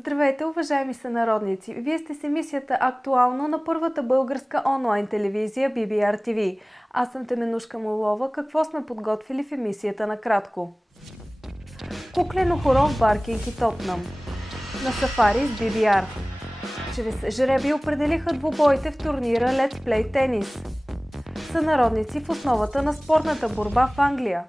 Здравейте, уважаеми сънародници! Вие сте с емисията Актуално на първата българска онлайн телевизия BBR TV. Аз съм Теменушка Молова. Какво сме подготвили в емисията накратко? Куклено хоро в Баркинг и Тотнъм. На сафари с BBR. Чрез жреби определиха двубоите в турнира Let's Play Tennis. Сънародници в основата на спортната борба в Англия.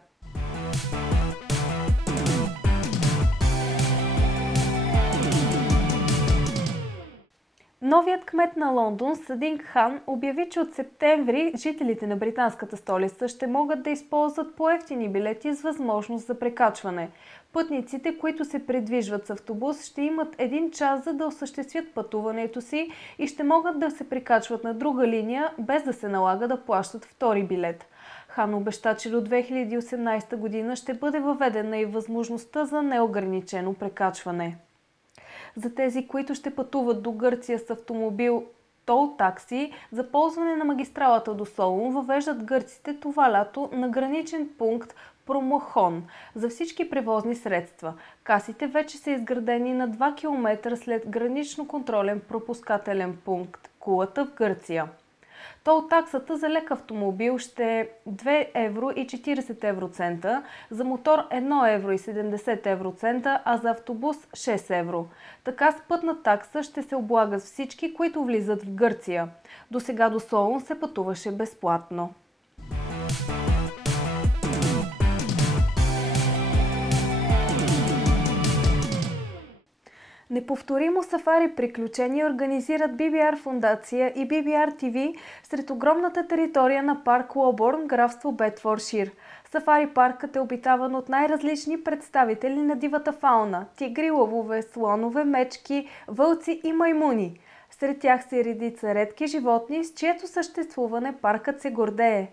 Новият кмет на Лондон, Садик Хан, обяви, че от септември жителите на британската столица ще могат да използват по-евтини билети с възможност за прекачване. Пътниците, които се придвижват с автобус, ще имат 1 час за да осъществят пътуването си и ще могат да се прекачват на друга линия, без да се налага да плащат втори билет. Хан обеща, че до 2018 година ще бъде въведена и възможността за неограничено прекачване. За тези, които ще пътуват до Гърция с автомобил тол такси, за ползване на магистралата до Солун въвеждат гърците това лято на граничен пункт Промохон за всички превозни средства. Касите вече са изградени на 2 км след гранично-контролен пропускателен пункт Кулата в Гърция. Тол таксата за лек автомобил ще е 2 евро и 40 евроцента, за мотор 1 евро и 70 евроцента, а за автобус 6 евро. Така с пътна такса ще се облагат всички, които влизат в Гърция. Досега до Солун се пътуваше безплатно. Неповторимо сафари приключения организират BBR фундация и BBR TV сред огромната територия на парк Лобърн, графство Бедфордшир. Сафари паркът е обитаван от най-различни представители на дивата фауна – тигри, лъвове, слонове, мечки, вълци и маймуни. Сред тях са и редица редки животни, с чието съществуване паркът се гордее.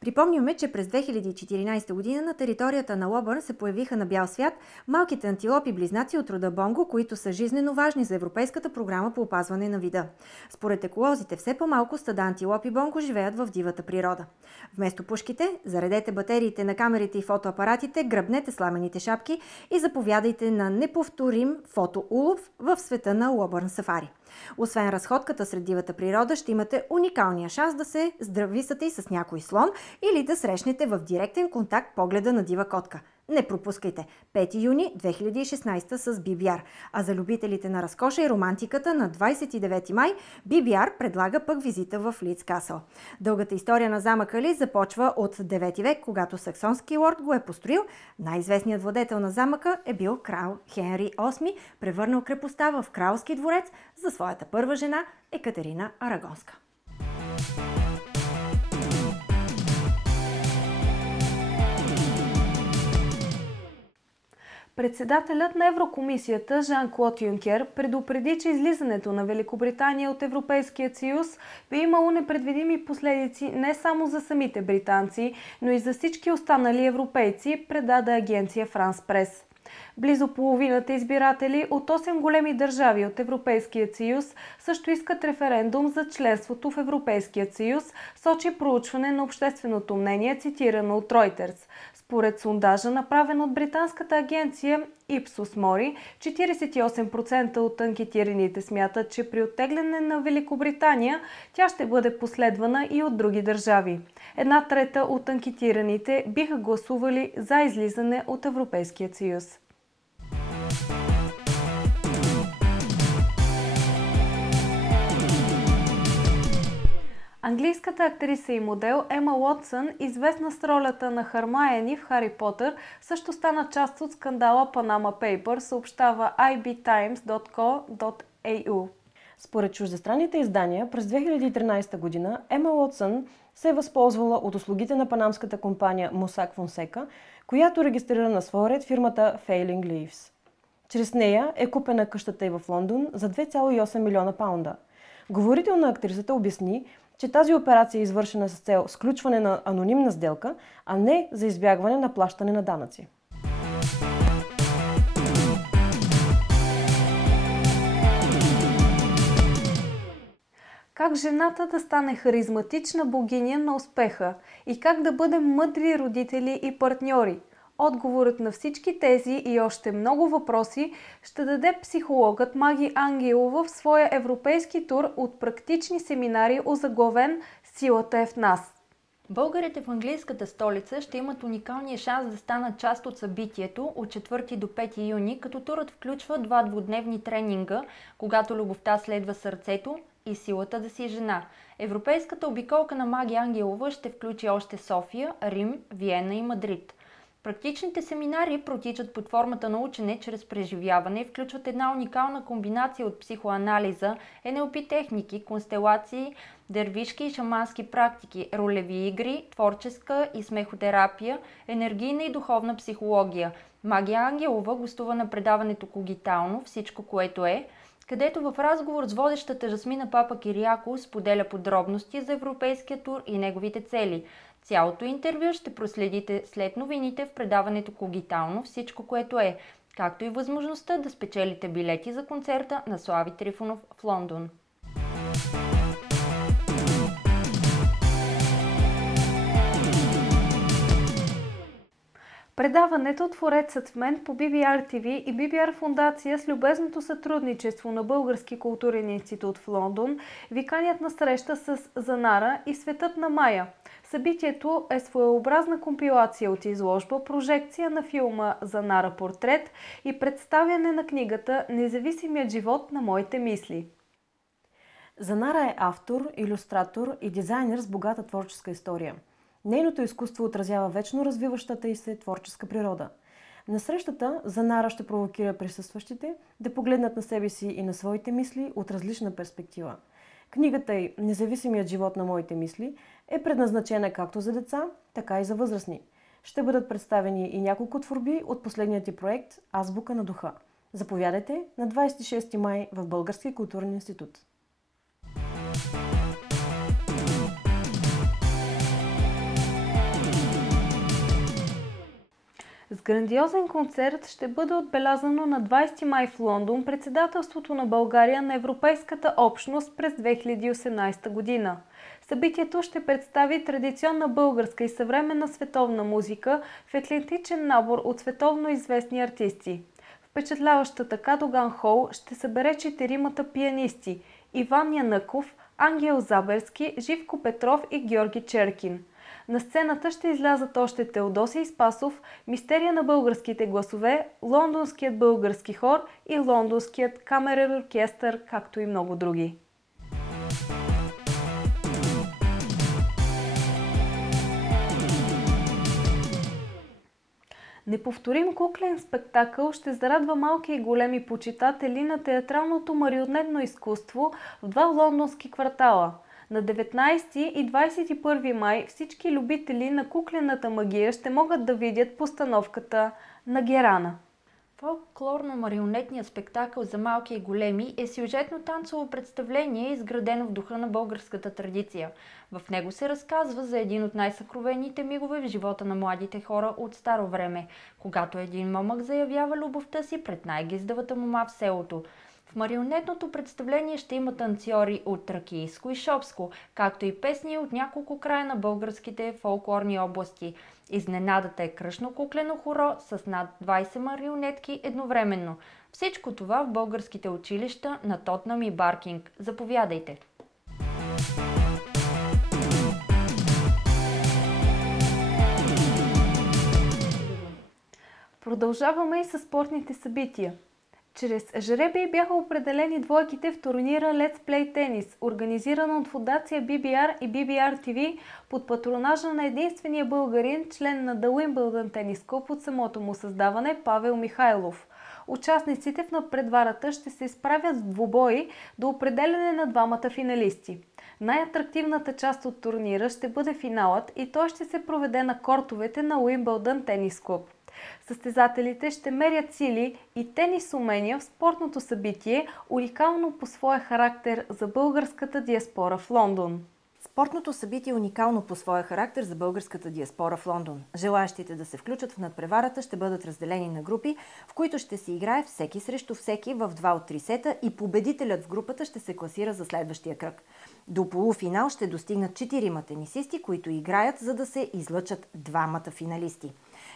Припомняме, че през 2014 година на територията на Лобърн се появиха на бял свят малките антилопи-близнаци от рода Бонго, които са жизнено важни за Европейската програма по опазване на вида. Според еколозите, все по-малко стада антилопи Бонго живеят в дивата природа. Вместо пушките, заредете батериите на камерите и фотоапаратите, гръбнете сламените шапки и заповядайте на неповторим фотоулов в света на Лобърн сафари. Освен разходката сред дивата природа, ще имате уникалния шанс да се здрависате и с някой слон или да срещнете в директен контакт погледа на дива котка. Не пропускайте! 5 юни 2016 с BBR. А за любителите на разкоша и романтиката на 29 май BBR предлага пък визита в Лидс Касъл. Дългата история на замъка Лидс започва от 9 век, когато саксонски лорд го е построил. Най-известният владетел на замъка е бил крал Хенри VIII, превърнал крепостта в кралски дворец за своята първа жена Екатерина Арагонска. Председателят на Еврокомисията Жан-Клод Юнкер предупреди, че излизането на Великобритания от Европейския съюз би имало непредвидими последици не само за самите британци, но и за всички останали европейци, предаде агенция France Press. Близо половината избиратели от 8 големи държави от Европейския съюз също искат референдум за членството в Европейския съюз, сочи проучване на общественото мнение, цитирано от Reuters. Според сондажа, направен от британската агенция Ipsos Mori, 48% от анкетираните смятат, че при оттегляне на Великобритания тя ще бъде последвана и от други държави. 1/3 от анкетираните биха гласували за излизане от Европейския съюз. Английската актриса и модел Ема Уотсън, известна с ролята на Хърмайони в Хари Потър, също стана част от скандала Panama Papers, съобщава ibtimes.co.au. Според чуждестранните издания, през 2013 година Ема Уотсън се е възползвала от услугите на панамската компания Mossack Fonseca, която регистрира на своя ред фирмата Failing Leaves. Чрез нея е купена къщата й в Лондон за 2,8 милиона паунда. Говорител на актрисата обясни, че тази операция е извършена с цел сключване на анонимна сделка, а не за избягване на плащане на данъци. Как жената да стане харизматична богиня на успеха и как да бъдем мъдри родители и партньори. Отговорът на всички тези и още много въпроси ще даде психологът Маги Ангелова в своя европейски тур от практични семинари, озаглавен "Силата е в нас". Българите в английската столица ще имат уникалния шанс да станат част от събитието от 4 до 5 юни, като турът включва 2 двудневни тренинга, когато любовта следва сърцето и силата да си жена. Европейската обиколка на Маги Ангелова ще включи още София, Рим, Виена и Мадрид. Практичните семинари протичат под формата на учене чрез преживяване и включват една уникална комбинация от психоанализа, НЛП техники, констелации, дервишки и шамански практики, ролеви игри, творческа и смехотерапия, енергийна и духовна психология. Магия Ангелова гостува на предаването "Когитално, всичко което е", където в разговор с водещата Жасмина Папа Кирияко споделя подробности за европейския тур и неговите цели. Цялото интервю ще проследите след новините в предаването "Когитално, всичко което е", както и възможността да спечелите билети за концерта на Слави Трифонов в Лондон. Предаването "Творецът в мен" по BBR TV и BBR Фондация с любезното сътрудничество на Български културен институт в Лондон ви канят на среща с Занара и Светът на Мая. Събитието е своеобразна компилация от изложба, прожекция на филма "Занара портрет" и представяне на книгата "Независимият живот на моите мисли". Занара е автор, илюстратор и дизайнер с богата творческа история. Нейното изкуство отразява вечно развиващата и се творческа природа. На срещата Занара ще провокира присъстващите да погледнат на себе си и на своите мисли от различна перспектива. Книгата й "Независимият живот на моите мисли" е предназначена както за деца, така и за възрастни. Ще бъдат представени и няколко творби от последният ти проект "Азбука на духа". Заповядайте на 26 май в Български културен институт. С грандиозен концерт ще бъде отбелязано на 20 май в Лондон председателството на България на Европейската общност през 2018 година. Събитието ще представи традиционна българска и съвременна световна музика в еклектичен набор от световно известни артисти. Впечатляващата Кадоган Хол ще събере 4 пианисти – Иван Янъков, Ангел Заберски, Живко Петров и Георги Черкин. На сцената ще излязат още Теодосий Спасов, Мистерия на българските гласове, Лондонският български хор и Лондонският камерен оркестър, както и много други. Неповторим куклен спектакъл ще зарадва малки и големи почитатели на театралното марионетно изкуство в 2 лондонски квартала. На 19 и 21 май всички любители на куклената магия ще могат да видят постановката на Герана. Фолклорно-марионетният спектакъл за малки и големи е сюжетно-танцово представление, изградено в духа на българската традиция. В него се разказва за един от най-съкровените мигове в живота на младите хора от старо време, когато един момък заявява любовта си пред най-гиздавата мома в селото. В марионетното представление ще има танцори от Тракийско и Шопско, както и песни от няколко края на българските фолклорни области. Изненадата е кръшно-куклено хоро с над 20 марионетки едновременно. Всичко това в българските училища на Тотнам и Баркинг. Заповядайте! Продължаваме и с спортните събития. Чрез жребий бяха определени двойките в турнира Let's Play Tennis, организиран от фондация BBR и BBR TV под патронажа на единствения българин, член на The Wimbledon Tennis Club от самото му създаване, Павел Михайлов. Участниците в надпреварата ще се изправят в двубои до определяне на 2 финалисти. Най-атрактивната част от турнира ще бъде финалът и той ще се проведе на кортовете на Wimbledon Tennis Club. Състезателите ще мерят сили и тенис умения в спортното събитие, уникално по своя характер за българската диаспора в Лондон. Спортното събитие е уникално по своя характер за българската диаспора в Лондон. Желаящите да се включат в надпреварата ще бъдат разделени на групи, в които ще се играе всеки срещу всеки в 2 от 3 сета и победителят в групата ще се класира за следващия кръг. До полуфинал ще достигнат 4 тенисисти, които играят, за да се излъчат 2 финалисти.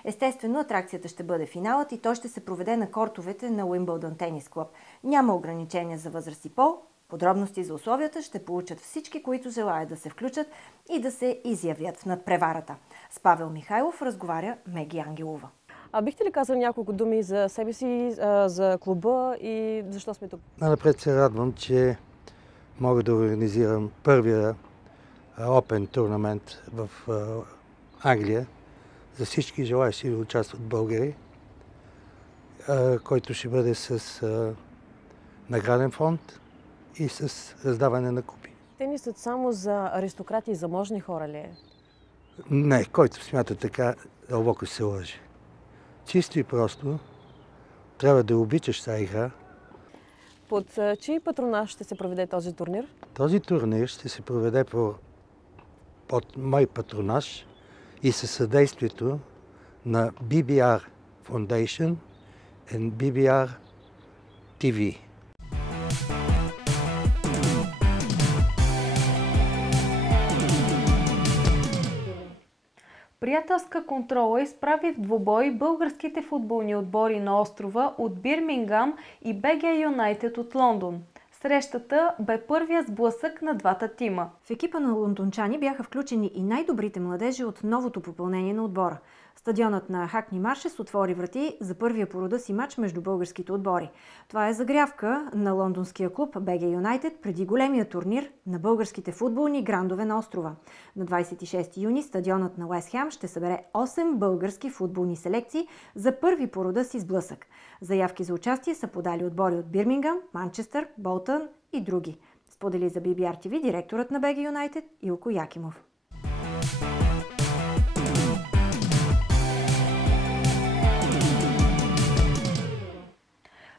Естествено, атракцията ще бъде финалът и той ще се проведе на кортовете на Уимбълдън тенис клуб. Няма ограничения за възраст и пол. Подробности за условията ще получат всички, които желаят да се включат и да се изявят в надпреварата. С Павел Михайлов разговаря Меги Ангелова. Бихте ли казали няколко думи за себе си, за клуба и защо сме тук? Напред се радвам, че мога да организирам първия Open турнамент в Англия за всички желаящи да участват българи, който ще бъде с награден фонд и с раздаване на купи. Тенисът само за аристократи и заможни хора ли е? Не, който смята така, дълбоко се лъже. Чисто и просто трябва да обичаш тази игра. Под чий патронаж ще се проведе този турнир? Този турнир ще се проведе под мой патронаж и със съдействието на BBR Foundation и BBR TV. Приятелска контрола изправи в двубой българските футболни отбори на острова от Бирмингам и БГ Юнайтед от Лондон. Срещата бе първия сблъсък на двата тима. В екипа на лондончани бяха включени и най-добрите младежи от новото попълнение на отбора. Стадионът на Хакни Маршес отвори врати за първия по рода си матч между българските отбори. Това е загрявка на лондонския клуб БГ Юнайтед преди големия турнир на българските футболни грандове на острова. На 26 юни стадионът на Уест Хем ще събере 8 български футболни селекции за първи по рода си сблъсък. Заявки за участие са подали отбори от Бирмингам, Манчестър, Болтън и други. Сподели за BBR TV директорът на БГ Юнайтед Илко Якимов.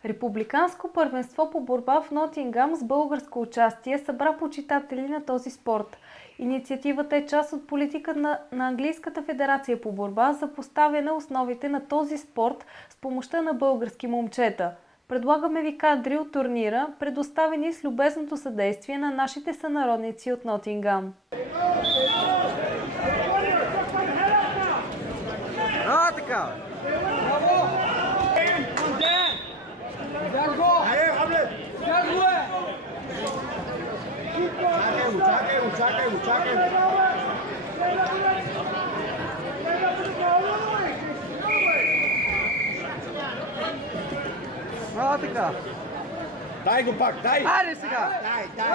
Републиканско първенство по борба в Нотингам с българско участие събра почитатели на този спорт. Инициативата е част от политика на Английската федерация по борба за поставяне основите на този спорт с помощта на български момчета. Предлагаме ви кадри от турнира, предоставени с любезното съдействие на нашите сънародници от Нотингам. Така! Чакай! Така! Дай го пак, дай! Айде сега! Дай!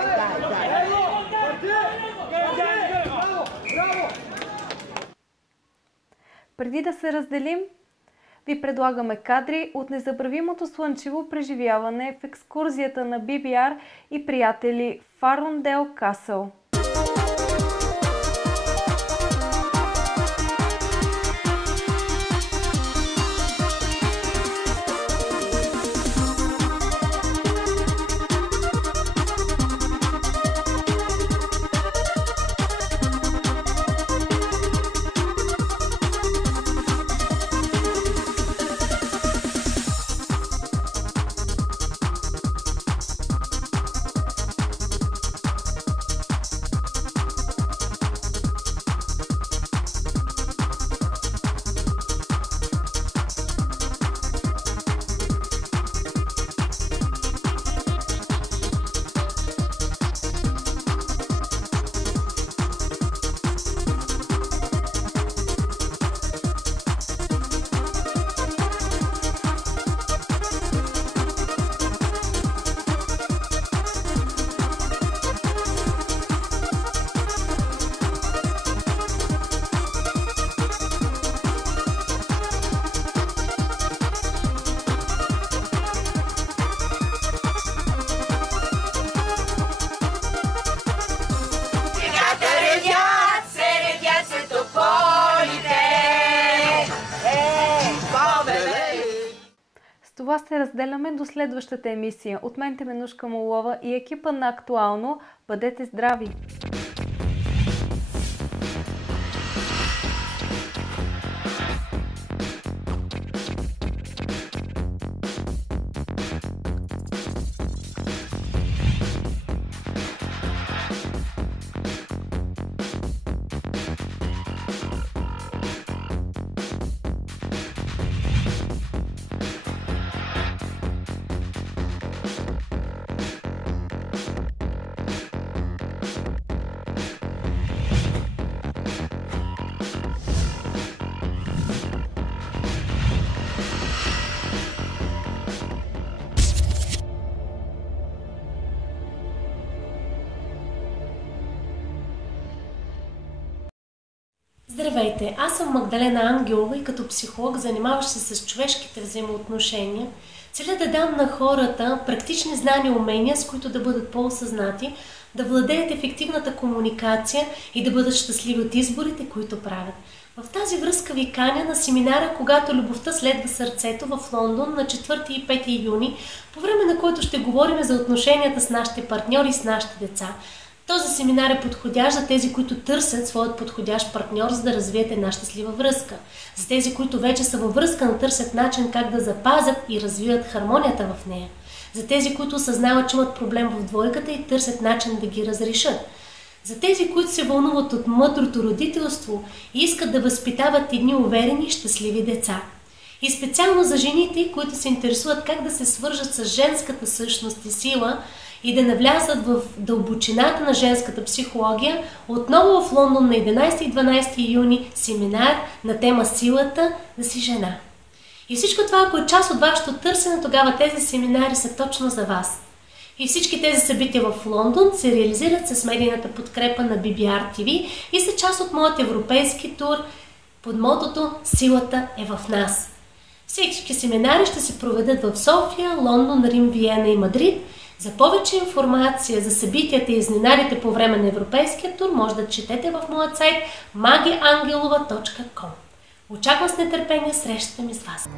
Преди да се разделим, ви предлагаме кадри от незабравимото слънчево преживяване в екскурзията на BBR и приятели в Арундел Касъл. Това се разделяме до следващата емисия. От мен Теменушка Молова и екипа на Актуално. Бъдете здрави! Здравейте, аз съм Магдалена Ангелова и като психолог, занимаващ се с човешките взаимоотношения, целя да дам на хората практични знания и умения, с които да бъдат по-осъзнати, да владеят ефективната комуникация и да бъдат щастливи от изборите, които правят. В тази връзка ви каня на семинара "Когато любовта следва сърцето" в Лондон на 4 и 5 юни, по време на който ще говорим за отношенията с нашите партньори и с нашите деца. Този семинар е подходящ за тези, които търсят своят подходящ партньор, за да развият една щастлива връзка. За тези, които вече са във връзка, но търсят начин как да запазят и развиват хармонията в нея. За тези, които осъзнават, че имат проблем в двойката и търсят начин да ги разрешат. За тези, които се вълнуват от мъдрото родителство и искат да възпитават едни уверени и щастливи деца. И специално за жените, които се интересуват как да се свържат с женската същност и сила и да навлязат в дълбочината на женската психология, отново в Лондон на 11 и 12 юни семинар на тема "Силата да си жена". И всичко това, ако е част от вашето търсене, тогава тези семинари са точно за вас. И всички тези събития в Лондон се реализират с медийната подкрепа на BBR TV и са част от моят европейски тур под мотото "Силата е в нас". Всички семинари ще се проведат в София, Лондон, Рим, Виена и Мадрид. За повече информация за събитията и изненадите по време на европейския тур може да четете в моят сайт magiangelova.com. Очаквам с нетърпение срещата ми с вас.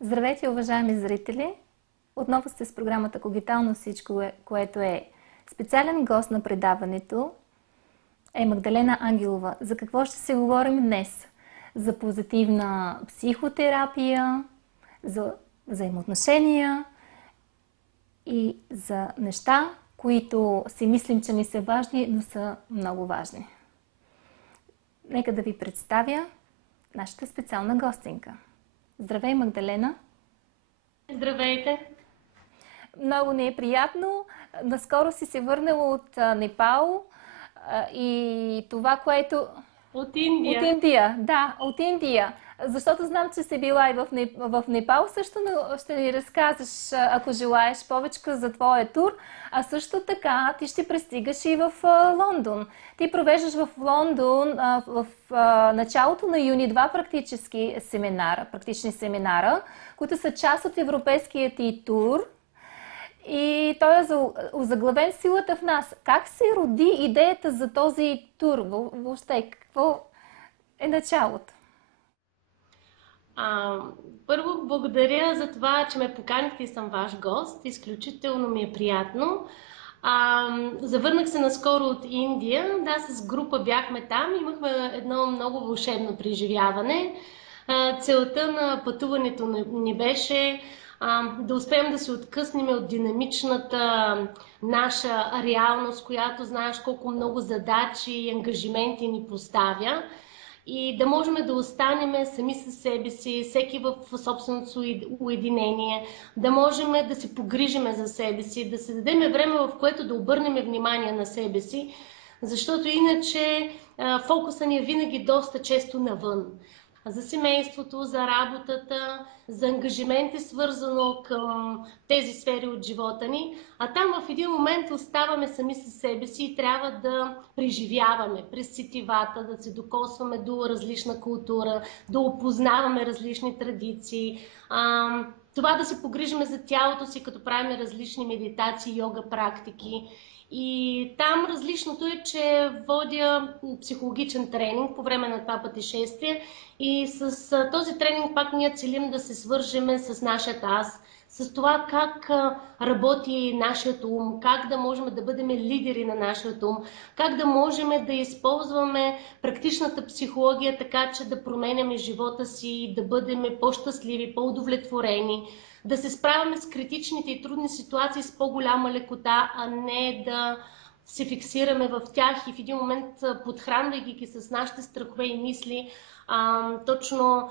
Здравейте, уважаеми зрители! Отново сте с програмата "Когитално всичко", което е специален гост на предаването е Магдалена Ангелова. За какво ще се говорим днес? За позитивна психотерапия, за взаимоотношения и за неща, които си мислим, че не са важни, но са много важни. Нека да ви представя нашата специална гостинка. Здравей, Магдалена! Здравейте! Много ни е приятно. Наскоро си се върнала от Непал и това, което... От Индия. От Индия, да, от Индия. Защото знам, че си била и в Непал също, но ще ни разказваш, ако желаеш, повече за твоя тур. А също така ти ще пристигаш и в Лондон. Ти провеждаш в Лондон в началото на юни 2 практични семинара, които са част от европейския ти тур. И той е озаглавен "Силата в нас". Как се роди идеята за този тур? Въобще, какво е началото? Първо, благодаря за това, че ме поканихте и съм ваш гост. Изключително ми е приятно. Завърнах се наскоро от Индия. Да, с група бяхме там. Имахме едно много вълшебно преживяване. Целта на пътуването ни беше да успеем да се откъснем от динамичната наша реалност, която знаеш колко много задачи и ангажименти ни поставя, и да можем да останем сами със себе си, всеки в собственото уединение, да можем да се погрижим за себе си, да се дадем време, в което да обърнем внимание на себе си, защото иначе фокуса ни е винаги доста често навън. За семейството, за работата, за ангажименти, свързано към тези сфери от живота ни. А там в един момент оставаме сами със себе си и трябва да преживяваме през сетивата, да се докосваме до различна култура, да опознаваме различни традиции. Това да се погрижиме за тялото си, като правим различни медитации, йога практики. И там различното е, че водя психологичен тренинг по време на това пътешествие и с този тренинг пак ние целим да се свържеме с нашия аз, с това как работи нашият ум, как да можем да бъдем лидери на нашия ум, как да можем да използваме практичната психология така, че да променяме живота си, да бъдем по-щастливи, по-удовлетворени, да се справяме с критичните и трудни ситуации с по-голяма лекота, а не да се фиксираме в тях и в един момент, подхранвайки ги с нашите страхове и мисли, точно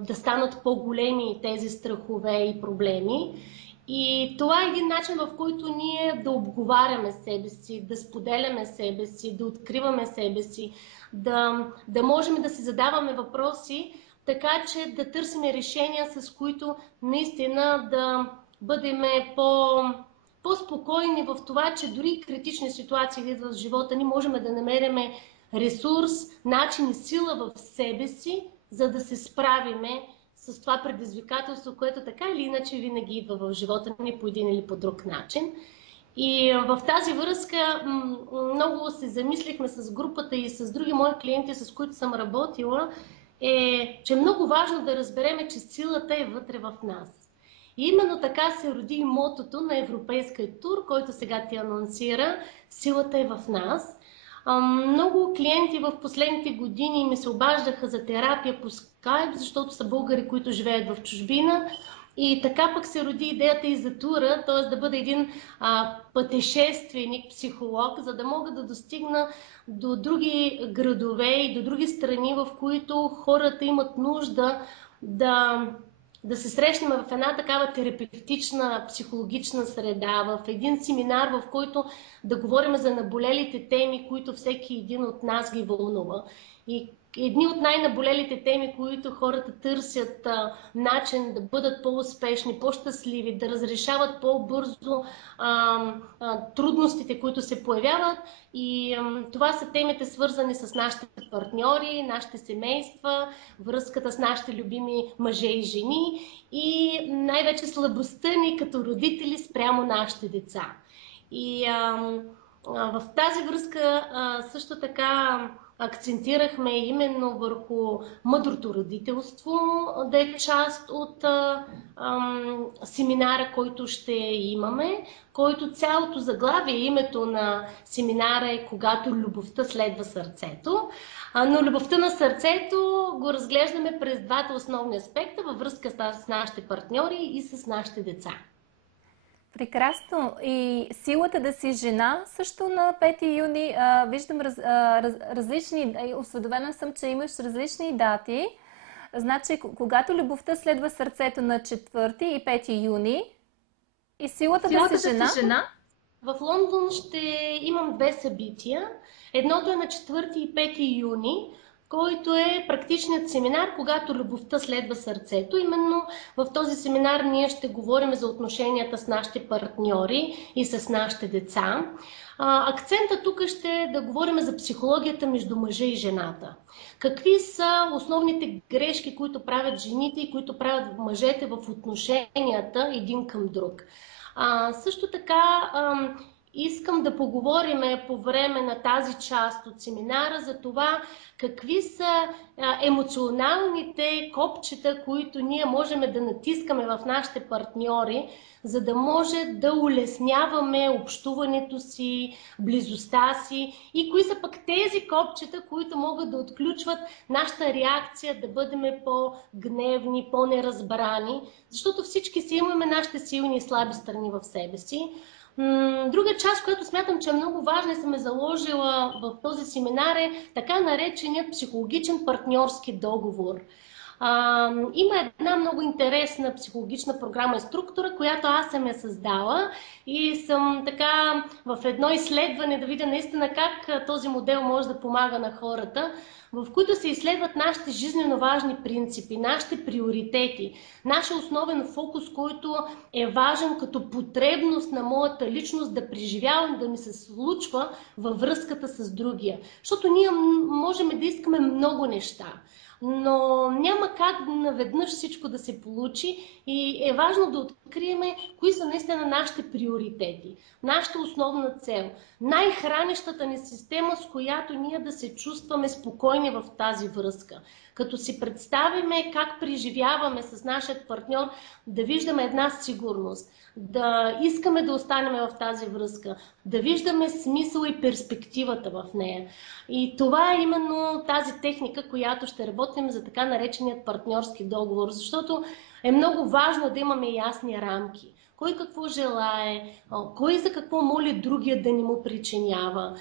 да станат по-големи тези страхове и проблеми. И това е един начин, в който ние да обговаряме себе си, да споделяме себе си, да откриваме себе си, да можем да си задаваме въпроси, така че да търсим решения, с които наистина да бъдем по-спокойни в това, че дори критични ситуации в живота ни можем да намерим ресурс, начин и сила в себе си, за да се справиме с това предизвикателство, което така или иначе винаги идва в живота ни по един или по друг начин. И в тази връзка много се замислихме с групата и с други мои клиенти, с които съм работила, че е много важно да разбереме, че силата е вътре в нас. И именно така се роди и мотото на Европейския тур, който сега ти анонсира "Силата е в нас". Много клиенти в последните години ми се обаждаха за терапия по скайп, защото са българи, които живеят в чужбина. И така пък се роди идеята и за тура, т.е. да бъде един пътешественик, психолог, за да мога да достигна до други градове и до други страни, в които хората имат нужда да се срещнем в една такава терапевтична, психологична среда, в един семинар, в който да говорим за наболелите теми, които всеки един от нас ги вълнува. И едни от най-наболелите теми, които хората търсят начин да бъдат по-успешни, по-щастливи, да разрешават по-бързо трудностите, които се появяват. И това са темите, свързани с нашите партньори, нашите семейства, връзката с нашите любими мъже и жени и най-вече слабостта ни като родители спрямо нашите деца. И в тази връзка също така акцентирахме именно върху мъдрото родителство, да е част от семинара, който ще имаме, който цялото заглавие, името на семинара е "Когато любовта следва сърцето". Но любовта на сърцето го разглеждаме през двата основни аспекта във връзка с нашите партньори и с нашите деца. Прекрасно. И "Силата да си жена" също на 5 юни. Виждам различни, осведомена съм, че имаш различни дати. Значи, "Когато любовта следва сърцето" на 4 и 5 юни. И "Силата да си жена". В Лондон ще имам 2 събития. Едното е на 4 и 5 юни, който е практичният семинар "Когато любовта следва сърцето". Именно в този семинар ние ще говорим за отношенията с нашите партньори и с нашите деца. Акцента тук ще е да говорим за психологията между мъжа и жената. Какви са основните грешки, които правят жените и които правят мъжете в отношенията един към друг. Също така искам да поговорим по време на тази част от семинара за това какви са емоционалните копчета, които ние можем да натискаме в нашите партньори, за да може да улесняваме общуването си, близостта си, и кои са пък тези копчета, които могат да отключват нашата реакция, да бъдем по-гневни, по-неразбрани, защото всички си имаме нашите силни и слаби страни в себе си. Друга част, която смятам, че е много важна и съм е заложила в този семинар, е така нареченият психологичен партньорски договор. Има една много интересна психологична програма и структура, която аз съм я създала и съм така в едно изследване да видя наистина как този модел може да помага на хората, в които се изследват нашите жизнено важни принципи, нашите приоритети, нашия основен фокус, който е важен като потребност на моята личност да преживявам, да ми се случва във връзката с другия. Защото ние можем да искаме много неща, но няма как наведнъж всичко да се получи и е важно да открием кои са наистина нашите приоритети, нашата основна цел, най-хранещата ни система, с която ние да се чувстваме спокойни в тази връзка. Като си представиме как преживяваме с нашия партньор, да виждаме една сигурност, да искаме да останем в тази връзка, да виждаме смисъл и перспективата в нея. И това е именно тази техника, която ще работим за така нареченият партньорски договор, защото е много важно да имаме ясни рамки. Кой какво желае, кой за какво моли другия да не му причинява,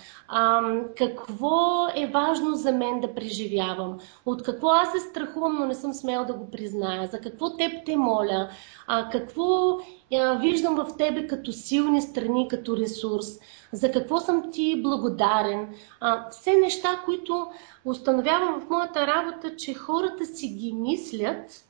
какво е важно за мен да преживявам, от какво аз се страхувам, но не съм смела да го призная, за какво теб те моля, какво виждам в тебе като силни страни, като ресурс, за какво съм ти благодарен. Все неща, които установявам в моята работа, че хората си ги мислят,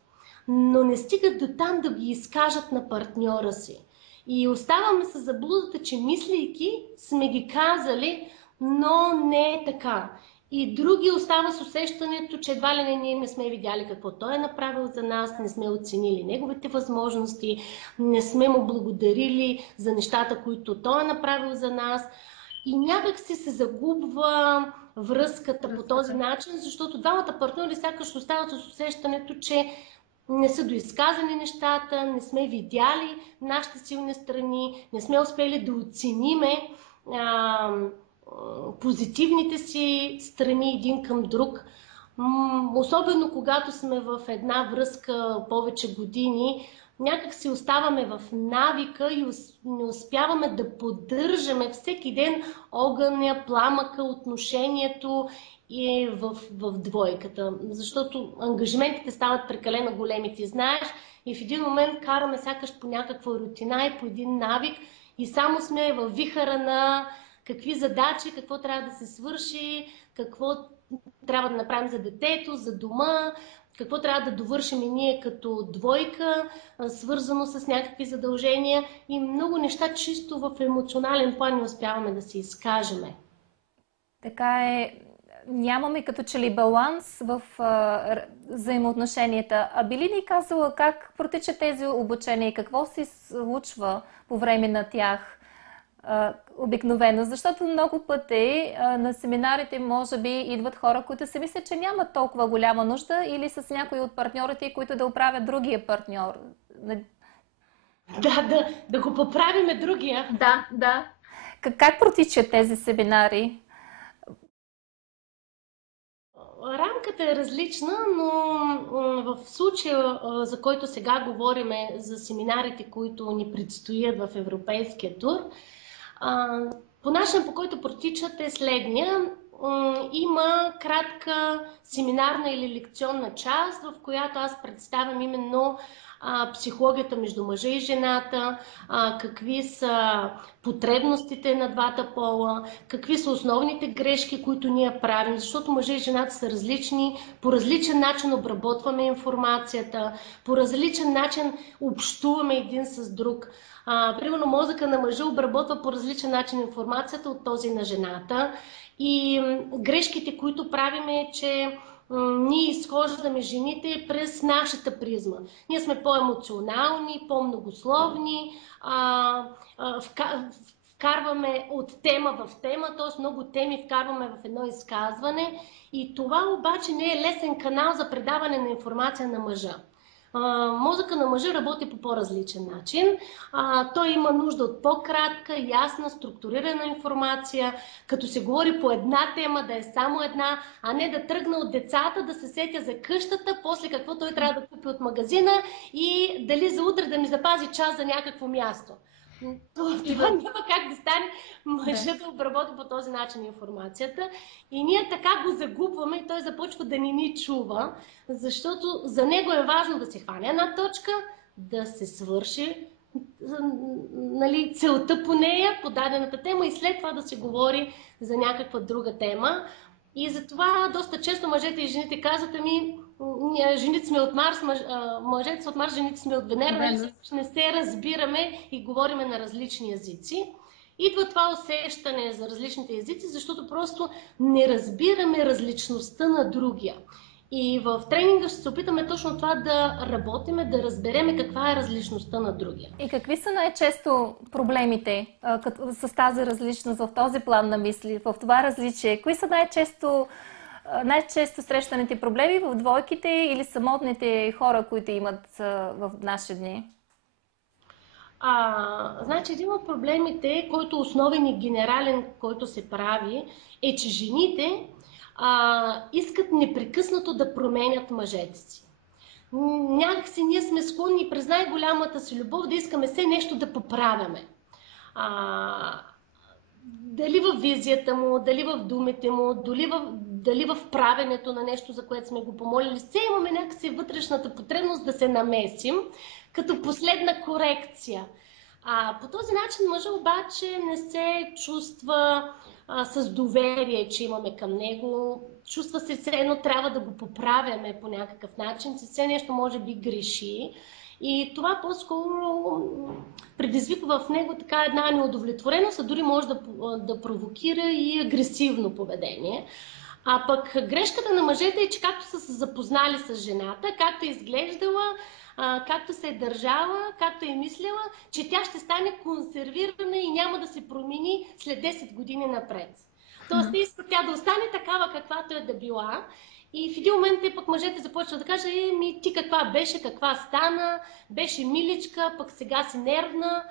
но не стигат до там да ги изкажат на партньора си. И оставаме с заблудата, че мислейки сме ги казали, но не е така. И други остава с усещането, че едва ли ние не сме видяли какво той е направил за нас, не сме оценили неговите възможности, не сме му благодарили за нещата, които той е направил за нас. И някак си се загубва връзката по този начин, защото двамата партньори сякаш остават с усещането, че не са доизказани нещата, не сме видяли нашите силни страни, не сме успели да оцениме позитивните си страни един към друг. Особено когато сме в една връзка повече години, някак си оставаме в навика и не успяваме да поддържаме всеки ден огъня, пламъка, отношението и в двойката. Защото ангажиментите стават прекалено големи, ти знаеш, и в един момент караме сякаш по някаква рутина и по един навик и само сме във вихара на какви задачи, какво трябва да се свърши, какво трябва да направим за детето, за дома, какво трябва да довършим и ние като двойка, свързано с някакви задължения и много неща чисто в емоционален план не успяваме да се изкажеме. Така е, нямаме като че ли баланс в взаимоотношенията. А би ли ни казала как протичат тези обучения и какво се случва по време на тях? Обикновено, защото много пъти на семинарите може би идват хора, които си мислят, че нямат толкова голяма нужда или с някои от партньорите, които да оправят другия партньор. Да го поправиме другия. Да. Как протичат тези семинари? Рамката е различна, но в случая, за който сега говорим, за семинарите, които ни предстоят в Европейския тур, по начин, по който протичат е следния. Има кратка семинарна или лекционна част, в която аз представям именно психологията между мъжа и жената, какви са потребностите на двата пола, какви са основните грешки, които ние правим, защото мъжа и жената са различни, по различен начин обработваме информацията, по различен начин общуваме един с друг. Примерно мозъка на мъжа обработва по различен начин информацията от този на жената и грешките, които правим е, че ние изхождаме жените през нашата призма. Ние сме по-емоционални, по-многословни, вкарваме от тема в тема, т.е. много теми вкарваме в едно изказване и това обаче не е лесен канал за предаване на информация на мъжа. Мозъка на мъжа работи по по-различен начин. Той има нужда от по-кратка, ясна, структурирана информация, като се говори по една тема, да е само една, а не да тръгна от децата, да се сетя за къщата, после какво той трябва да купи от магазина и дали за утре да ми запази час за някакво място. Това няма как да стане мъжът да обработи по този начин информацията. И ние така го загубваме и той започва да ни чува, защото за него е важно да се хване една точка, да се свърши нали, целта по нея, по дадената тема и след това да се говори за някаква друга тема. И затова доста често мъжете и жените казват, ние жените сме от Марс, мъжете са от Марс, жените сме от Венера, не се разбираме и говориме на различни езици. Идва това усещане за различните езици, защото просто не разбираме различността на другия. И в тренинга ще се опитаме точно това да работиме, да разбереме каква е различността на другия. И какви са най-често проблемите с тази различност в този план на мисли, в това различие? Кои са най-често срещаните проблеми в двойките или самотните хора, които имат в наши дни? Значи един от проблемите, който основен и генерален, който се прави, е, че жените искат непрекъснато да променят мъжете си. Някакси ние сме склонни през най-голямата си любов да искаме все нещо да поправяме. Дали в визията му, дали в думите му, дали в правенето на нещо, за което сме го помолили. Все имаме някакси вътрешната потребност да се намесим, като последна корекция. По този начин мъжът обаче не се чувства с доверие, че имаме към него. Чувства се все едно трябва да го поправяме по някакъв начин, че все нещо може би греши. И това по-скоро предизвиква в него така една неудовлетвореност, а дори може да провокира и агресивно поведение. А пък грешката на мъжете е, че както са се запознали с жената, както е изглеждала, както се е държала, както е мислила, че тя ще стане консервирана и няма да се промени след 10 години напред. Тоест те искат тя да остане такава, каквато е да била. И в един момент пък мъжете започват да кажат, ти каква беше, каква стана, беше миличка, пък сега си нервна,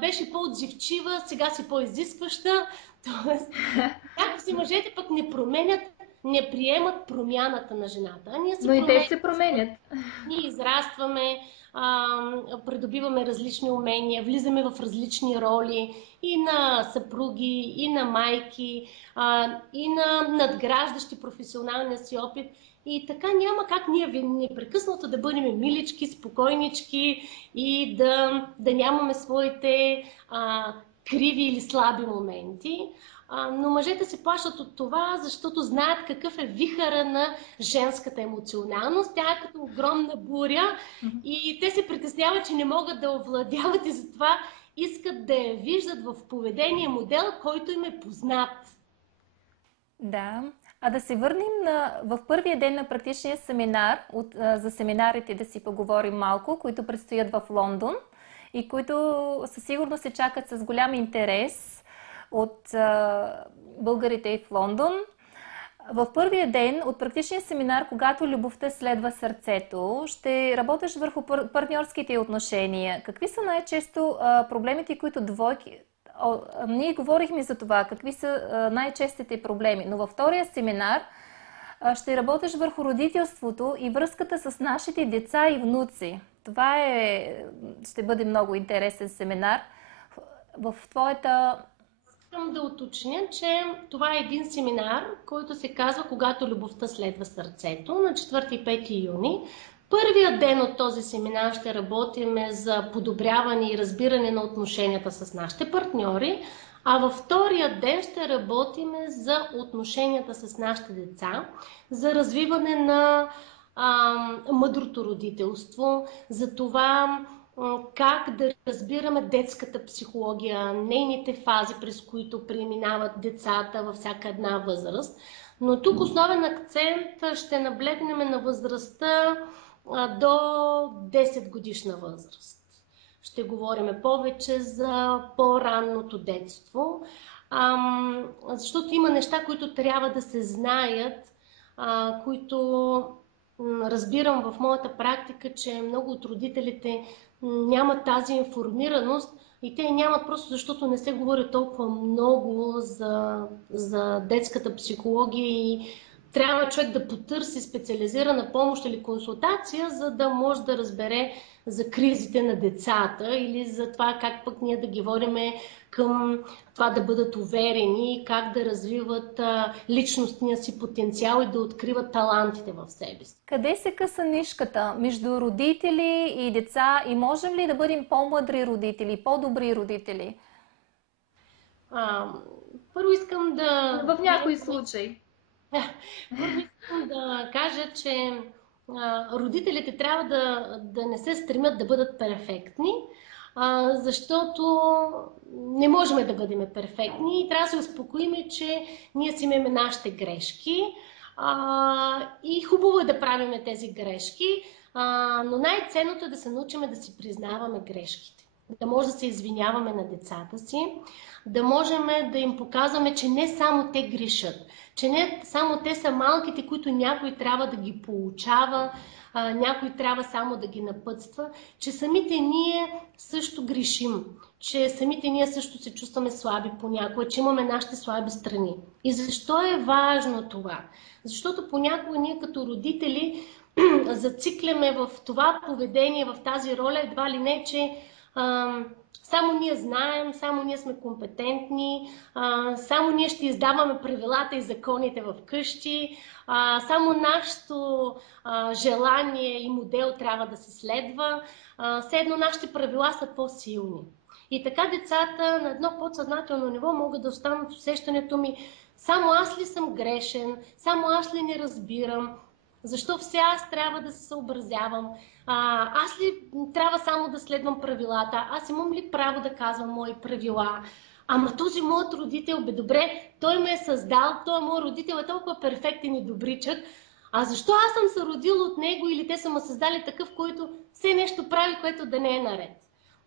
беше по-отзивчива, сега си по-изискваща. Тоест, както си мъжете пък не приемат промяната на жената. Но и те се променят. Ние израстваме, придобиваме различни умения, влизаме в различни роли и на съпруги, и на майки, и на надграждащи професионалния си опит. И така няма как ние непрекъснато да бъдем милички, спокойнички и да нямаме своите криви или слаби моменти. Но мъжете се плашат от това, защото знаят какъв е вихъра на женската емоционалност. Тя е като огромна буря и те се притесняват, че не могат да овладяват и затова искат да я виждат в поведение модел, който им е познат. Да. Да се върнем в първия ден на практичния семинар, за семинарите да си поговорим малко, които предстоят в Лондон и които със сигурност се чакат с голям интерес от българите в Лондон. В първия ден от практичния семинар, когато любовта следва сърцето, ще работиш върху партньорските отношения. Какви са най-често проблемите, които двойки... Ние говорихме за това, какви са най-честите проблеми, но във втория семинар ще работиш върху родителството и връзката с нашите деца и внуци. Това ще бъде много интересен семинар. В твоята... Искам да уточня, че това е един семинар, който се казва "Когато любовта следва сърцето" на 4 и 5 юни. Първият ден от този семинар ще работим за подобряване и разбиране на отношенията с нашите партньори, а във втория ден ще работим за отношенията с нашите деца, за развиване на мъдрото родителство, за това как да разбираме детската психология, нейните фази, през които преминават децата във всяка една възраст. Но тук основен акцент ще наблегнем на възрастта до 10 годишна възраст. Ще говорим повече за по-ранното детство, защото има неща, които трябва да се знаят, които разбирам в моята практика, че много от родителите нямат тази информираност и те нямат просто защото не се говори толкова много за детската психология и трябва човек да потърси специализирана помощ или консултация, за да може да разбере за кризите на децата или за това как пък ние да ги водиме към това да бъдат уверени, как да развиват личностния си потенциал и да откриват талантите в себе си. Къде се къса нишката между родители и деца и можем ли да бъдем по-мъдри родители, по-добри родители? Първо искам да... В някои случаи. Първо искам да кажа, че родителите трябва да не се стремят да бъдат перфектни, защото не можем да бъдем перфектни и трябва да се успокоим, че ние си имаме нашите грешки и хубаво е да правим тези грешки, но най-ценното е да се научим да си признаваме грешките, да може да се извиняваме на децата си, да можем да им показваме, че не само те грешат, че не само те са малките, които някой трябва да ги получава, някой трябва само да ги напътства, че самите ние също грешим, че самите ние също се чувстваме слаби понякога, че имаме нашите слаби страни. И защо е важно това? Защото понякога ние като родители зацикляме в това поведение, в тази роля, едва ли не, че само ние знаем, само ние сме компетентни, само ние ще издаваме правилата и законите в къщи, само нашето желание и модел трябва да се следва, все едно нашите правила са по-силни. И така децата на едно подсъзнателно ниво могат да останат с усещането ми, само аз ли съм грешен, само аз ли не разбирам, защо все аз трябва да се съобразявам? Аз ли трябва само да следвам правилата? Аз имам ли право да казвам мои правила? Ама този моят родител, добре, той ме е създал, той моят родител е толкова перфектен и добричък, а защо аз съм се родила от него или те са ме създали такъв, който все нещо прави, което да не е наред?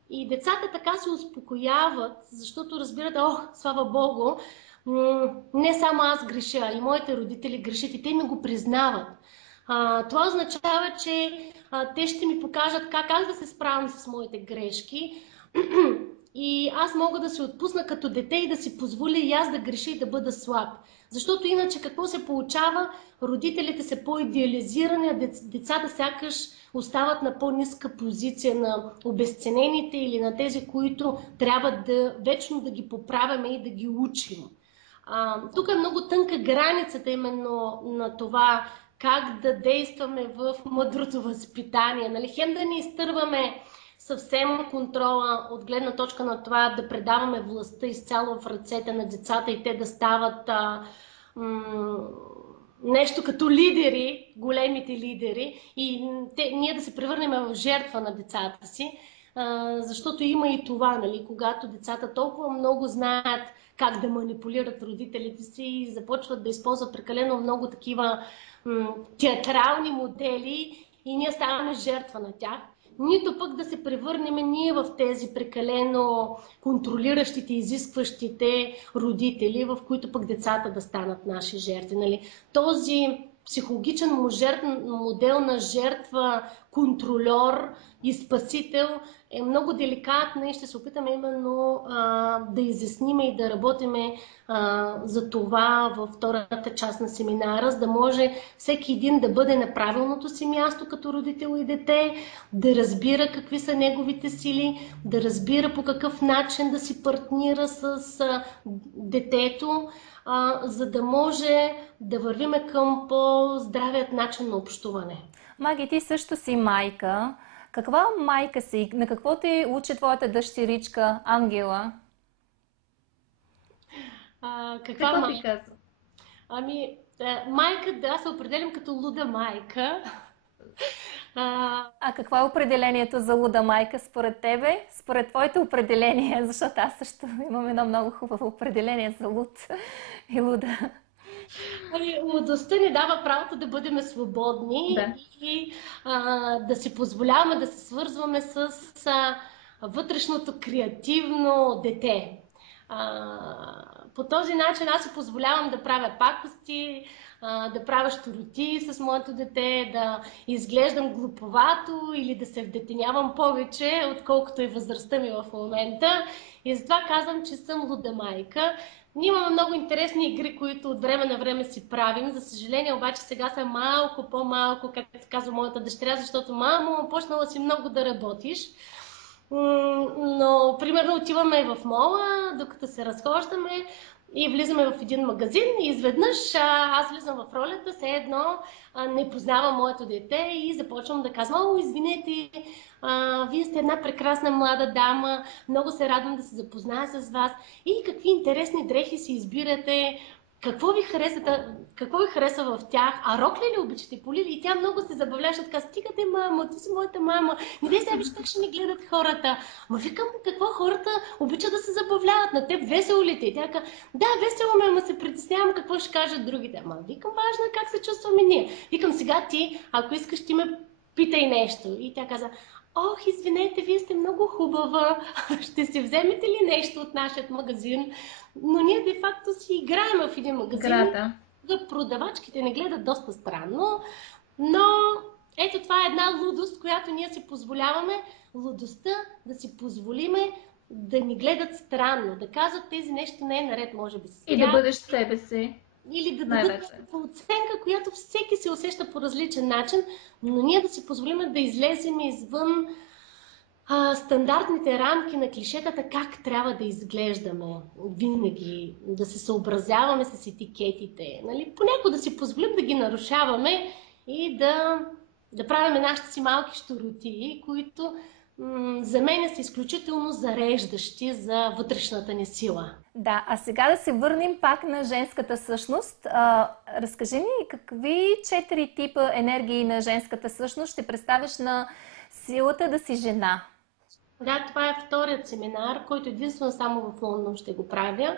И децата така се успокояват, защото разбират, слава Богу, не само аз греша, и моите родители грешат и те ми го признават. Това означава, че те ще ми покажат как да се справям с моите грешки и аз мога да се отпусна като дете и да си позволя и аз да греша и да бъда слаб. Защото иначе какво се получава? Родителите са по-идеализирани, а децата сякаш остават на по-ниска позиция на обезценените или на тези, които трябва вечно да ги поправяме и да ги учим. Тук е много тънка границата именно на това, как да действаме в мъдрото възпитание. Нали? Хем да не изтърваме съвсем контрола от гледна точка на това да предаваме властта изцяло в ръцете на децата и те да стават нещо като лидери, големите лидери и ние да се превърнем в жертва на децата си, защото има и това, нали? Когато децата толкова много знаят как да манипулират родителите си и започват да използват прекалено много такива театрални модели и ние ставаме жертва на тях. Нито пък да се превърнем ние в тези прекалено контролиращите, изискващите родители, в които пък децата да станат наши жертви. Нали? Този психологичен модел на жертва, контрольор и спасител е много деликатна и ще се опитаме именно да изясним и да работиме за това във втората част на семинара, за да може всеки един да бъде на правилното си място като родител и дете, да разбира какви са неговите сили, да разбира по какъв начин да си партнира с детето, за да може да вървиме към по-здравият начин на общуване. Маги, ти също си майка. Каква майка си? На какво те учи твоята дъщеричка Ангела? Какво ти казва? Майка, да, се определям като луда майка. Какво е определението за луда майка според тебе? Според твоето определение, защото аз също имам едно много хубаво определение за луд и луда. Лудостта ни дава правото да бъдем свободни и да си позволяваме да се свързваме с вътрешното креативно дете. По този начин аз си позволявам да правя пакости, да правя щуроти с моето дете, да изглеждам глуповато или да се вдетенявам повече, отколкото е възрастта ми в момента. И затова казвам, че съм луда майка. Ние имаме много интересни игри, които от време на време си правим. За съжаление, обаче сега са малко по-малко, както казва моята дъщеря, защото мамо, почнала си много да работиш. Но, примерно, отиваме в мола, докато се разхождаме и влизаме в един магазин и изведнъж аз влизам в ролята, все едно не познавам моето дете и започвам да казвам: о, извинете, вие сте една прекрасна млада дама, много се радвам да се запозная с вас и какви интересни дрехи си избирате, какво ви хареса в тях, а рокли ли обичате, поли ли? И тя много се забавляваше, така: стигате, мамо, ти си моята мама, не дей сега, виж как ще ни гледат хората. Ма викам, какво, хората обичат да се забавляват, на теб весело ли те? Тя каза: да, весело ме, ама се притеснявам какво ще кажат другите. Ама викам, важно е как се чувстваме ние. Викам, сега ти, ако искаш, ти ме питай нещо. И тя каза: ох, извинете, вие сте много хубава, ще си вземете ли нещо от нашия магазин? Но ние де-факто си играем в един магазин. Продавачките не гледат доста странно, но ето това е една лудост, която ние си позволяваме. Лудостта да си позволиме да ни гледат странно, да казват тези нещо не е наред, може би. И да бъдеш себе си. Или да дадат някаква оценка, която всеки се усеща по различен начин, но ние да си позволим да излезем извън стандартните рамки на клишетата, как трябва да изглеждаме винаги, да се съобразяваме с етикетите. Нали? Понякога да си позволим да ги нарушаваме и да правим нашите си малки щуротии, които за мен са изключително зареждащи за вътрешната ни сила. Да, а сега да се върнем пак на женската същност. Разкажи ми какви 4 типа енергии на женската същност ще представиш на силата да си жена? Да, това е вторият семинар, който единствено само в Лондон ще го правя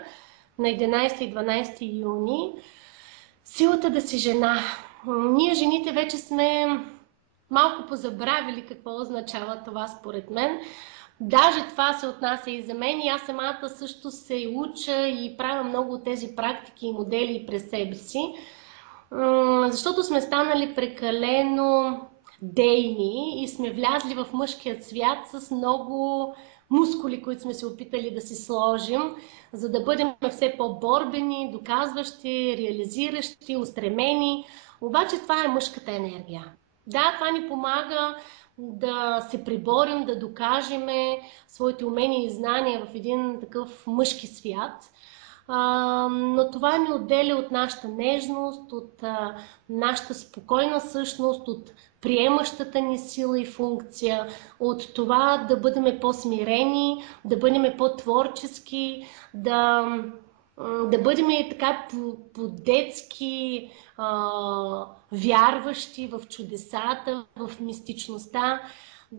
на 11 и 12 юни. Силата да си жена. Ние жените вече сме малко позабравили какво означава това според мен. Даже това се отнася и за мен и аз самата също се уча и правя много от тези практики и модели през себе си, защото сме станали прекалено дейни и сме влязли в мъжкият свят с много мускули, които сме се опитали да си сложим, за да бъдем все по-борбени, доказващи, реализиращи, устремени. Обаче това е мъжката енергия. Да, това ни помага да се приборим, да докажем своите умения и знания в един такъв мъжки свят. Но това ни отделя от нашата нежност, от нашата спокойна същност, от приемащата ни сила и функция, от това да бъдем по-смирени, да бъдем по-творчески, да бъдем така по-детски вярващи в чудесата, в мистичността.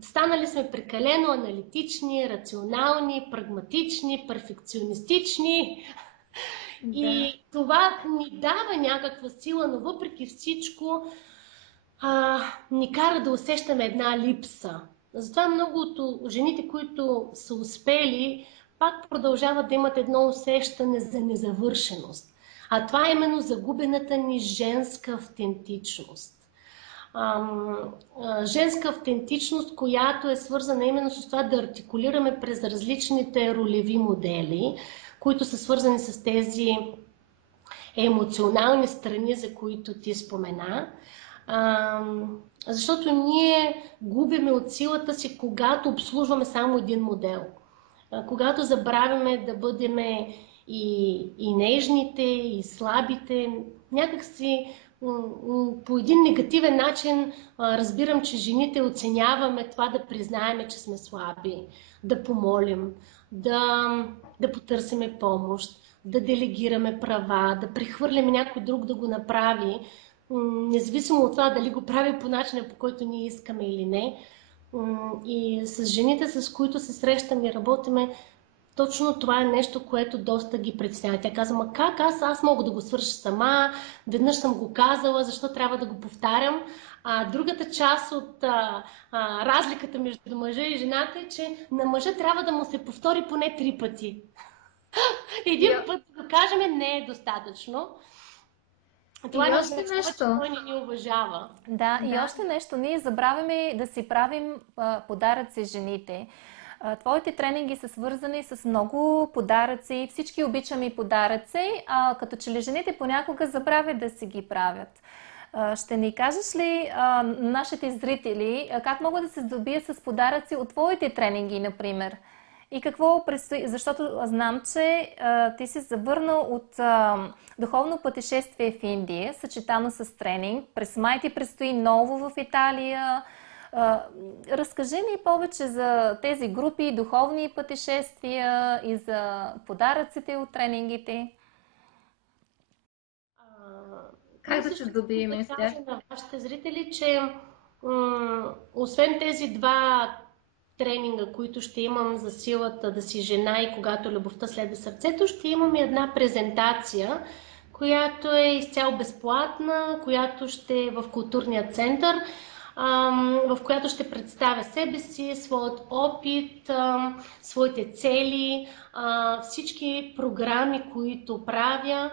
Станали сме прекалено аналитични, рационални, прагматични, перфекционистични. Да. И това ни дава някаква сила, но въпреки всичко ни кара да усещаме една липса. Затова многото жените, които са успели, пак продължават да имат едно усещане за незавършеност. А това е именно загубената ни женска автентичност. Женска автентичност, която е свързана именно с това да артикулираме през различните ролеви модели, които са свързани с тези емоционални страни, за които ти спомена. Защото ние губиме от силата си, когато обслужваме само един модел. Когато забравяме да бъдем и нежните, и слабите, някакси по един негативен начин разбирам, че жените оценяваме това да признаем, че сме слаби, да помолим, да потърсиме помощ, да делегираме права, да прехвърляме някой друг да го направи, независимо от това дали го прави по начина, по който ние искаме или не. И с жените, с които се срещаме и работиме, точно това е нещо, което доста ги притеснява. Тя каза: ма как аз мога да го свърша сама, веднъж съм го казала, защо трябва да го повтарям? Другата част от разликата между мъжа и жената е, че на мъжа трябва да му се повтори поне 3 пъти. Един път да кажем не е достатъчно. Това е нещо, който ни уважава. Да, и още нещо. Ние забравяме да си правим подаръци жените. Твоите тренинги са свързани с много подаръци. Всички обичаме и подаръци, като че ли жените понякога забравят да си ги правят. Ще ни кажеш ли нашите зрители как могат да се здобият с подаръци от твоите тренинги, например? И какво предстои? Защото знам, че ти си завърнал от духовно пътешествие в Индия, съчетано с тренинг. През май ти предстои ново в Италия. Разкажи ни повече за тези групи, духовни пътешествия и за подаръците от тренингите. Как да се здобием с тях? Кажа на вашите зрители, че освен тези два тренинга, които ще имам за силата да си жена и когато любовта следва сърцето, ще имам и една презентация, която е изцяло безплатна, която ще е в културния център, в която ще представя себе си, своят опит, своите цели, всички програми, които правя,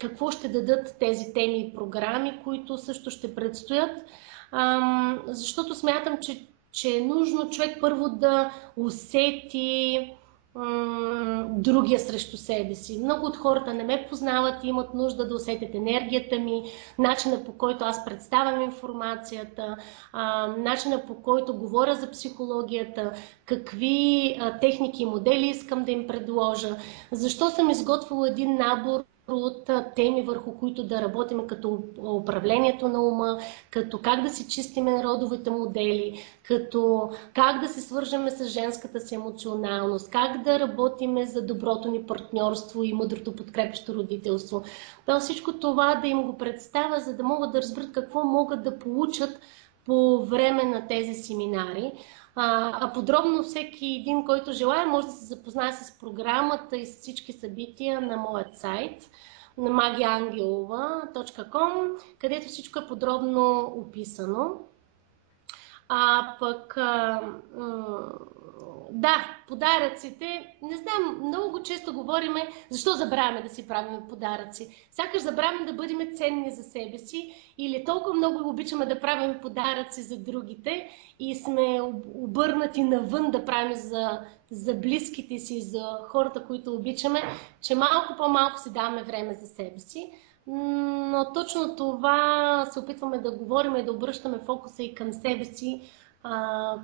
какво ще дадат тези теми и програми, които също ще предстоят, защото смятам, че е нужно човек първо да усети другия срещу себе си. Много от хората не ме познават и имат нужда да усетят енергията ми, начина по който аз представям информацията, начина по който говоря за психологията, какви техники и модели искам да им предложа, защо съм изготвила един набор от теми, върху които да работим, като управлението на ума, като как да си чистиме родовите модели, като как да се свържеме с женската си емоционалност, как да работиме за доброто ни партньорство и мъдрото подкрепящо родителство. Всичко това да им го представя, за да могат да разберат какво могат да получат по време на тези семинари. Подробно всеки един, който желая, може да се запознае с програмата и с всички събития на моят сайт на magiangelova.com, където всичко е подробно описано. Да, подаръците, не знам, много често говориме защо забравяме да си правим подаръци. Сякаш забравяме да бъдем ценни за себе си или толкова много обичаме да правим подаръци за другите и сме обърнати навън да правим за близките си, за хората, които обичаме, че малко по-малко си даваме време за себе си. Но точно това се опитваме да говорим и да обръщаме фокуса и към себе си,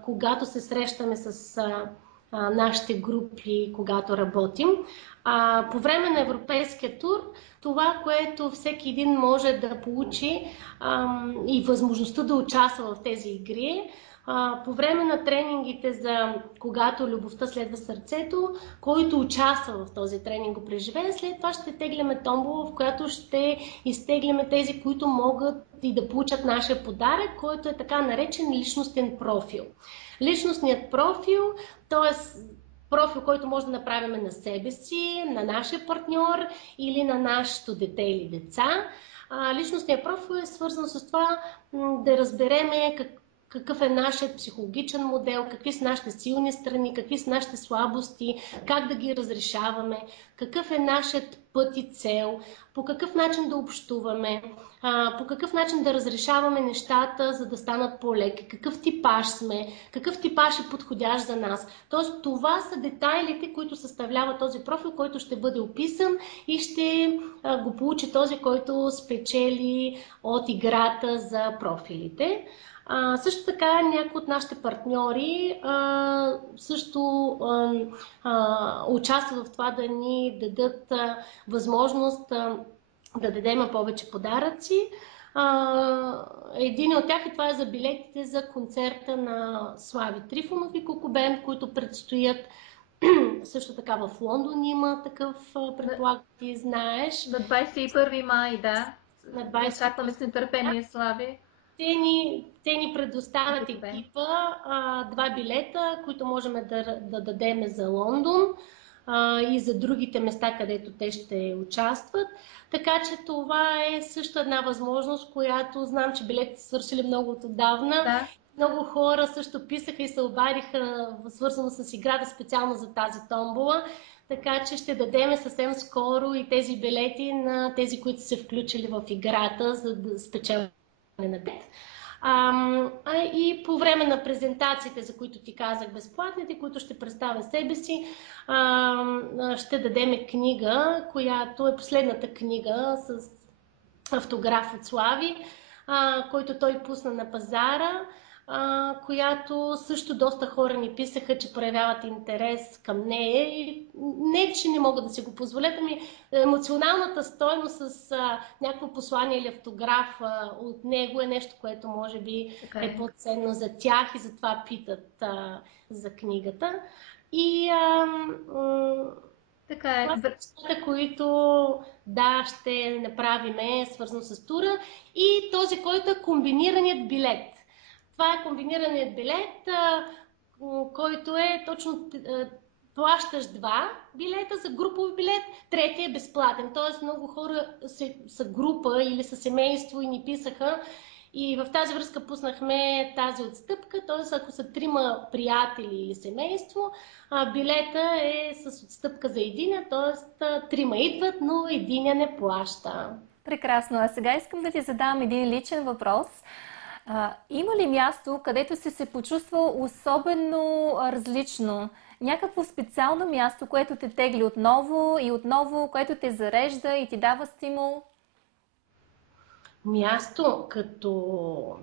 когато се срещаме с нашите групи, когато работим. По време на европейския тур, това, което всеки един може да получи и възможността да участва в тези игри, по време на тренингите за когато любовта следва сърцето, който участва в този тренинг го преживее, след това ще тегляме томбола, в която ще изтегляме тези, които могат и да получат нашия подарък, който е така наречен личностен профил. Личностният профил, т.е. профил, който може да направим на себе си, на нашия партньор или на нашето дете или деца. Личностният профил е свързан с това да разбереме какъв е нашият психологичен модел, какви са нашите силни страни, какви са нашите слабости, как да ги разрешаваме, какъв е нашият път и цел, по какъв начин да общуваме, по какъв начин да разрешаваме нещата, за да станат по-леки, какъв типаж сме, какъв типаж е подходящ за нас. Тоест, това са детайлите, които съставляват този профил, който ще бъде описан и ще го получи този, който спечели от играта за профилите. Също така някои от нашите партньори също участват в това да ни дадат възможност да дадем повече подаръци. Един от тях това е за билетите за концерта на Слави Трифонов и Кокобен, които предстоят. Също така в Лондон има такъв, предполагам, ти знаеш. На 21 май, да. На 20... Чакаме с нетърпение, Слави. Те ни предоставят екипа два билета, които можем да дадем за Лондон и за другите места, където те ще участват. Така че това е също една възможност, която знам, че билетите са свършили много отдавна. Да. Много хора също писаха и се обадиха, свързано с играта специално за тази томбола. Така че ще дадем съвсем скоро и тези билети на тези, които са се включили в играта, за да спечелят на бед. И по време на презентациите, за които ти казах, безплатните, които ще представя себе си, ще дадем книга, която е последната книга с автограф от Слави, който той пусна на пазара, която също доста хора ни писаха, че проявяват интерес към нея. И не, че не могат да си го позволят, ами емоционалната стойност с някакво послание или автограф от него е нещо, което може би е по-ценно за тях и затова питат за книгата. И така е. Това са нещата, които ще направим свързано с тура. И този, който е комбинираният билет. Това е комбинираният билет, който е точно плащаш 2 билета за групови билет, третия е безплатен. Тоест много хора са група или са семейство и ни писаха. И в тази връзка пуснахме тази отстъпка, т.е. ако са 3 приятели или семейство, билета е с отстъпка за единия, т.е. 3 идват, но единия не плаща. Прекрасно. А сега искам да ти задам един личен въпрос. Има ли място, където си се почувствал особено различно? Някакво специално място, което те тегли отново и отново, което те зарежда и ти дава стимул? Място като...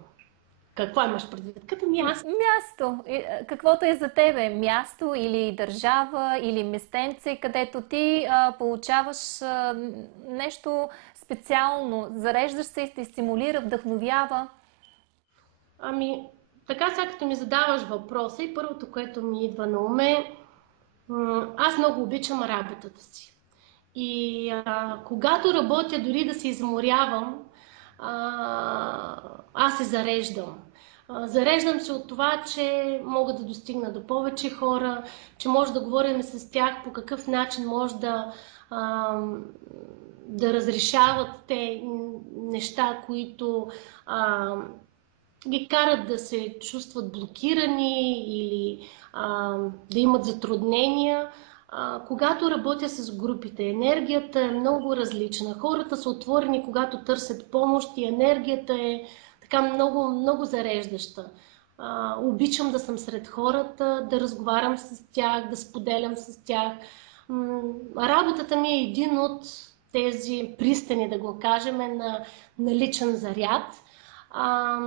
Какво имаш предвид? Като място? Място. Каквото е за тебе. Място или държава, или местенце, където ти получаваш нещо специално. Зареждаш се и те стимулира, вдъхновява. Така сега като ми задаваш въпроса и първото, което ми идва на ум е, аз много обичам работата си. И когато работя, дори да се изморявам, аз се зареждам. Зареждам се от това, че мога да достигна до повече хора, че може да говорим с тях по какъв начин може да разрешават те неща, които ги карат да се чувстват блокирани или да имат затруднения. Когато работя с групите, енергията е много различна. Хората са отворени, когато търсят помощ и енергията е така много, много зареждаща. Обичам да съм сред хората, да разговарям с тях, да споделям с тях. Работата ми е един от тези пристани, да го кажем, на личен заряд.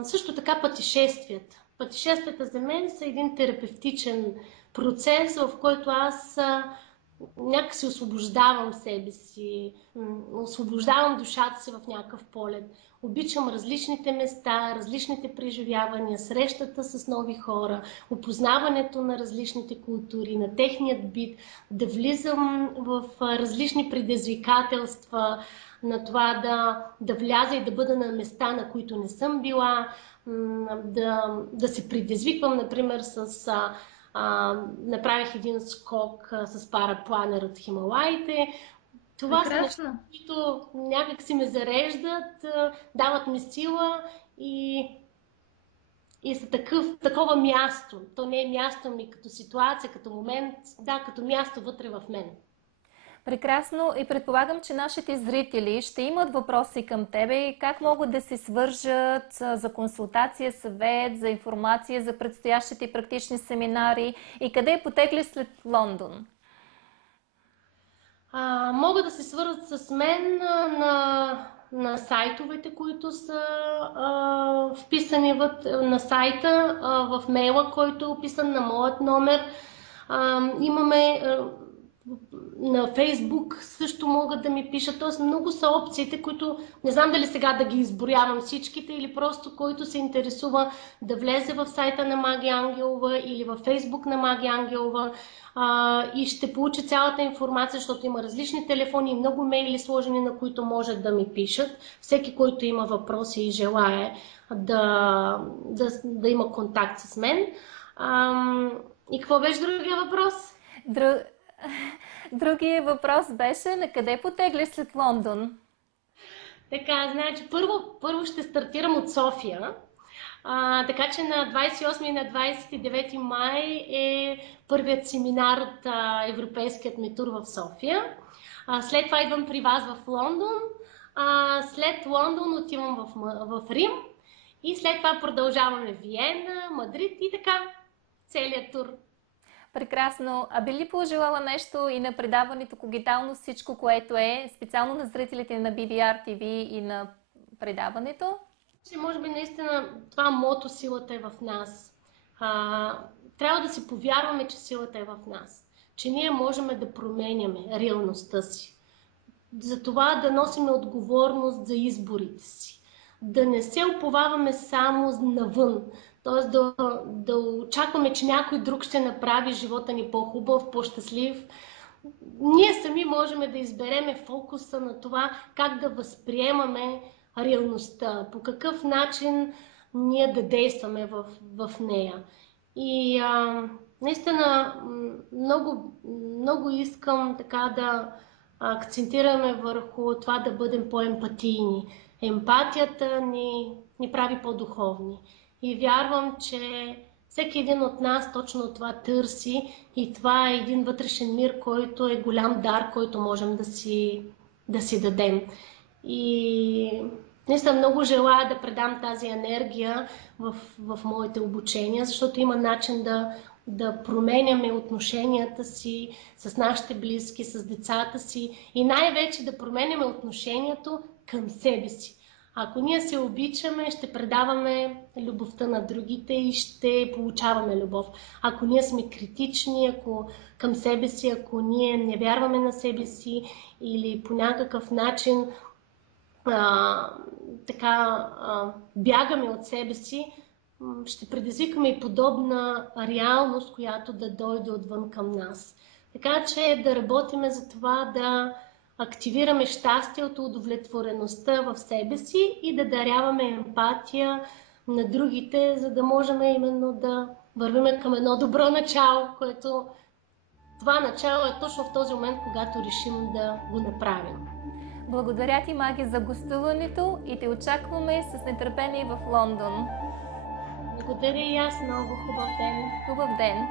Също така пътешествията. Пътешествията за мен са един терапевтичен процес, в който аз някакси освобождавам себе си, освобождавам душата си в някакъв полет. Обичам различните места, различните преживявания, срещата с нови хора, опознаването на различните култури, на техният бит, да влизам в различни предизвикателства, на това да вляза и да бъда на места, на които не съм била, да се предизвиквам, например, направих един скок с парапланер от Хималаите. Това са неща, които някак си ме зареждат, дават ми сила и са такова място. То не е място ми като ситуация, като момент, като място вътре в мен. Прекрасно, и предполагам, че нашите зрители ще имат въпроси към тебе и как могат да се свържат за консултация, съвет, за информация за предстоящите практични семинари и къде потегли след Лондон? Могат да се свържат с мен на сайтовете, които са вписани на сайта, в мейла, който е описан на моят номер. Имаме на Фейсбук също могат да ми пишат. Тоест много са опциите, които не знам дали сега да ги изброявам всичките или просто който се интересува да влезе в сайта на Магия Ангелова или във Фейсбук на Магия Ангелова и ще получи цялата информация, защото има различни телефони и много мейли сложени, на които може да ми пишат. Всеки, който има въпроси и желае да има контакт с мен. И какво беше другия въпрос? Другия въпрос беше на къде потегли след Лондон? Така, значи първо ще стартирам от София. Така че на 28 и на 29 май е първият семинар от Европейският ми тур в София. След това идвам при вас в Лондон. След Лондон отивам в Рим. И след това продължаваме Виена, Мадрид и така целият тур. Прекрасно. А би ли пожелала нещо и на предаването Когитално всичко, което е специално на зрителите на BDR TV и на предаването? Че може би наистина това мото "Силата е в нас". Трябва да си повярваме, че силата е в нас. Че ние можем да променяме реалността си. За това да носим отговорност за изборите си. Да не се уповаваме само навън. Т.е. да очакваме, че някой друг ще направи живота ни по-хубав, по-щастлив. Ние сами можем да избереме фокуса на това как да възприемаме реалността, по какъв начин ние да действаме в нея. И наистина много искам така да акцентираме върху това да бъдем по-емпатийни. Емпатията ни прави по-духовни. И вярвам, че всеки един от нас точно това търси и това е един вътрешен мир, който е голям дар, който можем да си дадем. И наистина много желая да предам тази енергия в моите обучения, защото има начин да променяме отношенията си с нашите близки, с децата си и най-вече да променяме отношението към себе си. Ако ние се обичаме, ще предаваме любовта на другите и ще получаваме любов. Ако ние сме критични към себе си, ако ние не вярваме на себе си или по някакъв начин бягаме от себе си, ще предизвикаме и подобна реалност, която да дойде отвън към нас. Така че да работиме за това да активираме щастието, удовлетвореността в себе си и да даряваме емпатия на другите, за да можем именно да вървим към едно добро начало, което това начало е точно в този момент, когато решим да го направим. Благодаря ти, Маги, за гостуването и те очакваме с нетърпение в Лондон. Благодаря и аз много. Хубав ден. Хубав ден.